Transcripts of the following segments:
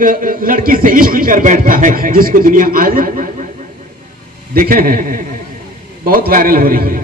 ایک لڑکی سے عشق کر بیٹھتا ہے، جس کو دنیا آج دیکھے ہیں بہت وائرل ہو رہی ہے،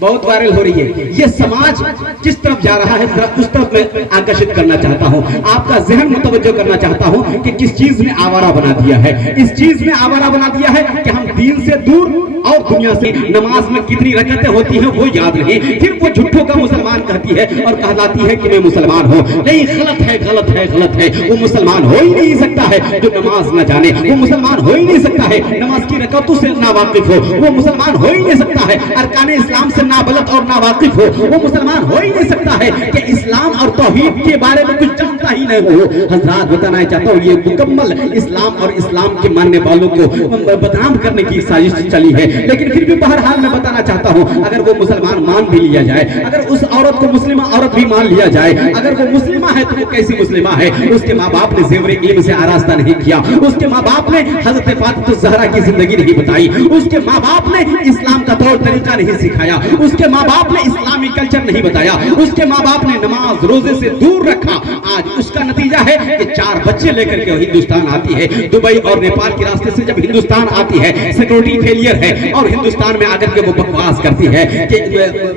بہت وائرل ہو رہی ہے۔ یہ سماج کس طرف جا رہا ہے، اس طرف میں آکرشت کرنا چاہتا ہوں، آپ کا ذہن متوجہ کرنا چاہتا ہوں کہ کس چیز نے آوارہ بنا دیا ہے۔ اس چیز نے آوارہ بنا دیا ہے کہ ہم دین سے دور اور دنیا سے، نماز میں کتنی رکعتیں ہوتی ہیں وہ یاد نہیں، پھر وہ جھٹوں کا مسلمان کہتی ہے اور کہلاتی ہے کہ میں مسلمان ہوں۔ نہیں، غلط ہے، غلط ہے، غلط ہے۔ وہ مسلمان ہو ہی نہیں سکتا ہے جو نماز نہ جانے، وہ مسلمان ہو ہی نہیں سکتا ہے نماز کی رکعتوں سے ناواقف ہو، وہ مسلمان ہو ہی نہیں سکتا ہے ارکان اسلام سے نابلد اور ناواقف ہو، وہ مسلمان ہو ہی نہیں سکتا ہے کہ اسلام اور توحید کے بارے میں کچھ جانتا ہی نہیں ہو۔ حضرات بتانا چاہتا ہوں یہ مکمل اسلام اور اسلام کے ماننے والوں کو بدنام کرنے کی سازش چلی ہے، لیکن پھر بھی بہرحال میں بتانا چاہتا ہوں اگر وہ مسلمان مان بھی لیا جائے، اگر اس عورت کو مسلمہ عورت بھی مان لیا جائے، اگر وہ مسلمہ ہے تو وہ کیسی مسلمہ ہے؟ اس کے ماں باپ نے زیور علم سے آراستہ نہیں کیا، اس کے ماں باپ نے حضرت فاطمہ الزہرا کی زندگی نہیں بتائی، اس کے ماں باپ نے اسلام کا طور طریقہ نہیں سکھایا، اس کے ماں باپ نے اسلامی کلچر نہیں بتایا، اس کے ماں باپ نے نماز روزے سے دور رکھا۔ آج اس کا نتیجہ ہے کہ 4 بچے لے کر کے ہندوستان آتی ہے، دبئی اور نیپال کے راستے سے جب ہندوستان آتی ہے سیکورٹی فیلئر ہے، اور ہندوستان میں آ کر کے وہ بکواس کرتی ہے کہ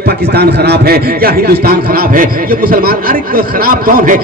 پاکستان خراب ہے یا ہندوستان خراب ہے، یہ مسلمان۔ ارے خراب کون ہے؟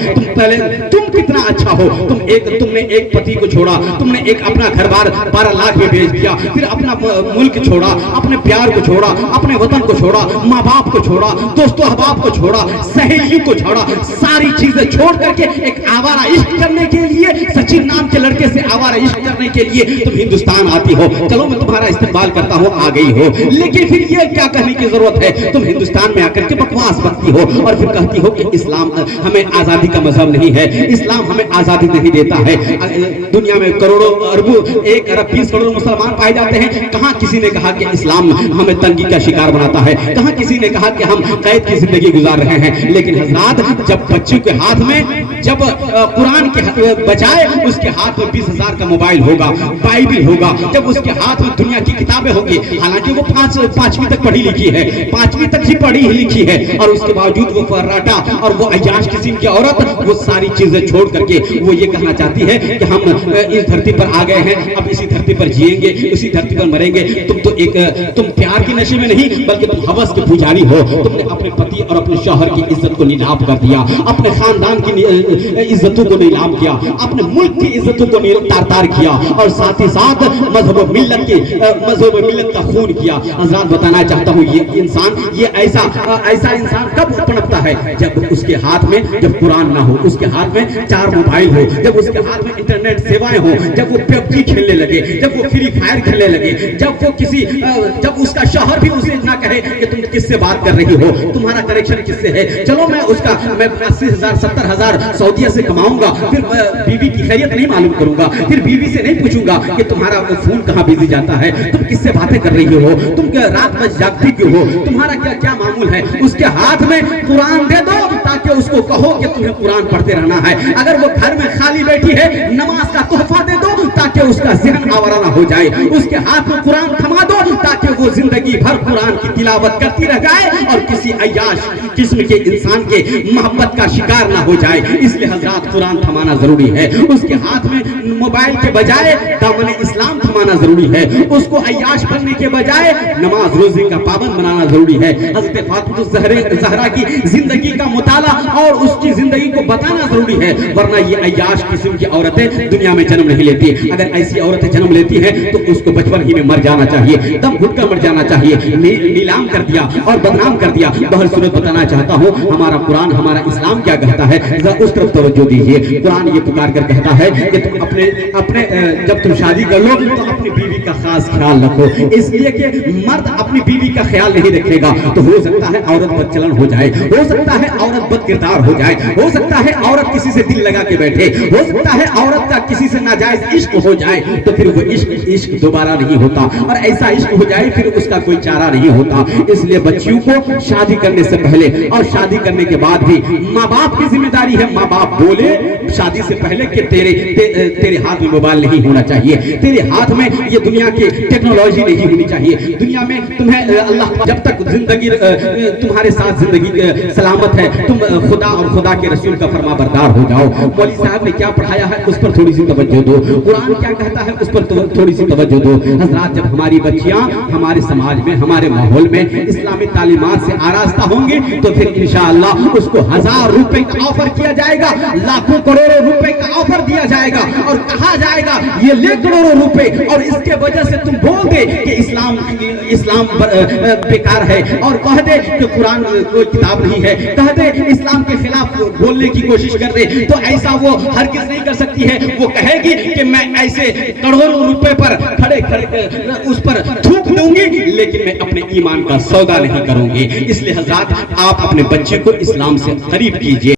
تم کتنا اچھا ہو، تم نے ایک پتی کو چھوڑا، تم نے ایک اپنا گھر بار 12 لاکھ میں بیچ دیا، پھر اپنا ملک چھوڑا، اپنے پیار کو چھوڑا، اپنے وطن کو چھوڑا، ماں باپ کو چھوڑا، دوست و احباب کو چھوڑا، سہیلیوں کو چھوڑا، ساری چیزیں چھوڑ کر کے ایک آوارہ عشق کرنے کے لیے، سچن نام کے لڑکے سے آوارہ عشق کرنے کے لیے تم ہندوستان آتی ہو۔ چلو میں تمہارا استقبال کرتا ہوں، آ گئی ہو، لیکن پھر یہ کیا کہنے کی ضرورت ہے؟ تم ہندوستان میں آ کر کے بکواس بکتی ہو اور پھر کہتی ہو کہ اسلام ہمیں آزادی کا مذہب نہیں ہے، اسلام ہمیں آزادی نہیں دیتا ہے۔ دنیا میں کروڑوں اربوں 1 ارب 20 کروڑ مسلمان پائے جاتے ہیں، کہاں کسی نے کہا کہ اسلام ہمیں تنگی کا شکار بناتا ہے، کہاں کسی نے کہا کہ ہم قید کی زندگی گزار رہے ہیں؟ لیکن حضرات جب بچوں کے ہاتھ میں جب قرآن کے بجائے اس کے ہاتھ میں 20,000 کا موبائل ہوگا، بائبل ہوگا، جب اس کے ہاتھ میں دنیا کی کتابیں ہوگی، حالانکہ وہ 5ویں تک پڑھی لکھی ہے، 5ویں تک ہی پڑھی لکھی ہے، اور اس کے باوجود وہ فراٹا اور وہ عیاش قسم کی عورت وہ ساری چیزیں چھوڑ کر کے وہ یہ کہنا چاہتی ہے کہ ہم اس دھرتی پر آ گئے ہیں، اب اسی دھرتی پر جیئیں گے، اسی دھرتی پر مریں گے۔ تم پیار کی نشے میں نہیں بلکہ تم ہوس کے پجاری ہو۔ تم نے اپنے پتی اور اپنے شوہر کی عزت کو نیلام کر دیا، اپنے خاندان کی عزتوں کو نیلام کیا، اپنے ملک کی عزتوں کو تار تار کیا، اور ساتھ ہی ساتھ مذہب و ملت کا خون کیا۔ حضرات بتانا چاہتا ہوں یہ انسان، یہ ایسا انسان کب پنپتا ہے؟ جب اس کے ہاتھ میں جب قرآن نہ ہو، اس کے ہاتھ میں 4 موبائل ہو، جب اس کے ہاتھ میں انٹرنیٹ سیوائیں ہوں، جب وہ PUBG کھیلنے لگے، جب وہ فری فائر کھیلنے لگے، جب اس کا شوہر بھی اسے نہ کہے کہ تم کس سے بات کر رہی ہو، تمہارا کنیکشن کس سے ہے۔ چلو میں 80,000 70,000 سعودیہ سے کماؤں گا، پھر بیوی کی خیریت نہیں معلوم کروں گا، پھر بیوی سے نہیں پوچھوں گا کہ تمہارا فون کہاں بزی جاتا ہے، تم کس سے باتیں کر رہی ہو، تم رات میں جاگتی کیوں ہو، تمہارا کیا معمول ہے۔ اس کے ہاتھ میں قرآن دے دو تاکہ اس کو کہو کہ تمہیں قرآن پڑھتے رہنا ہے۔ اگر وہ گھر میں خالی بیٹھی ہے، نماز کا تحفہ دے دو تاکہ اس کا ذہن آوارہ نہ ہو جائے۔ اس کے ہاتھ میں قرآن تھما دو تاکہ وہ زندگی بھر قرآن کی تلاوت کرتی رہ جائے اور کسی عیاش قسم کے انسان کے محبت کا شکار نہ ہو جائے۔ اس لیے حضرات قرآن تھمانا ضروری ہے، اس کے ہاتھ میں موبائل کے بجائے دامن اسلام تھمانا ضروری ہے، اس کو عیاش بننے کے بجائے نماز روزے کا پابند بنانا ضروری ہے۔ حضرت فاطمہ الزہرا کی زندگی کا مطالعہ اور اس کی زندگی کو بتانا ضروری ہے، ورنہ یہ عیاش قسم کی عورتیں دنیا میں جنم نہیں لیتی۔ اگر ایسی عورتیں جنم لیتی ہیں تو اس کو بچپن ہی میں مر جانا چاہیے، دم گھٹ کر مر جانا چاہیے۔ نیلام کر دیا اور بدنام کر دیا۔ بہر صورت بتانا چاہتا ہوں ہمارا قرآن، ہمارا اسلام کیا کہتا ہے، اس طرف توجہ دیجیے۔ قرآن یہ پکار کر کہتا ہے کہ تم اپنے جب تم شادی کر لو تو اپنی بیوی کا خاص خیال رکھو، اس لیے کہ مرد اپنی بیوی کا خیال نہیں رکھے گا تو ہو سکتا ہے عورت بد چلن ہو جائے، ہو سکتا ہے عورت بد کردار ہو جائے، ہو سکتا ہے عورت کسی سے دل لگا کے بیٹھے، ہو سکتا ہے عورت کا کسی سے ناجائز عشق ہو جائے، تو پھر وہ عشق دوبارہ نہیں ہوتا، اور ایسا عشق ہو جائے پھر اس کا کوئی چارہ نہیں ہوتا۔ اس لیے بچیوں کو شادی کرنے سے پہلے اور شادی کرنے کے بعد بھی ماں باپ کی ذمہ داری ہے، ماں باپ بولے شادی سے پہلے کہ تیرے ہاتھ میں موبائل نہیں ہونا چاہیے، تیرے ہاتھ میں یہ دنیا دنیا کی ٹیکنالوجی نہیں ہونی چاہیے. دنیا میں تمہیں اللہ جب تک زندگی تمہارے ساتھ زندگی سلامت ہے تم خدا اور خدا کے رسول کا فرما بردار ہو جاؤ. مولوی صاحب نے کیا پڑھایا ہے اس پر تھوڑی سی توجہ دو. قرآن کیا کہتا ہے اس پر تھوڑی سی توجہ دو. حضرات جب ہماری بچیاں ہمارے سماج میں ہمارے ماحول میں اسلامی تعلیمات سے آراستہ ہوں گی تو پھر انشاءاللہ اس کو 1000 روپے کا آفر کیا جائے گا, لاکھوں کروڑوں روپے کا آفر دیا جائے گا اور کہا جائے گا یہ لے کروڑوں روپے اور اس کے وجہ سے تم بول دے کہ اسلام بیکار ہے اور کہہ دے کہ قرآن کوئی کتاب نہیں ہے, کہہ دے اسلام کے خلاف بولنے کی کوشش کر دے, تو ایسا وہ ہرگز نہیں کر سکتی ہے. وہ کہے گی کہ میں ایسے کروڑوں روپے پر کھڑے اس پر تھوک دوں گی لیکن میں اپنے ایمان کا سودا نہیں کروں گی. اس لیے حضرات آپ اپنے بچے کو اسلام سے قریب کیجئے.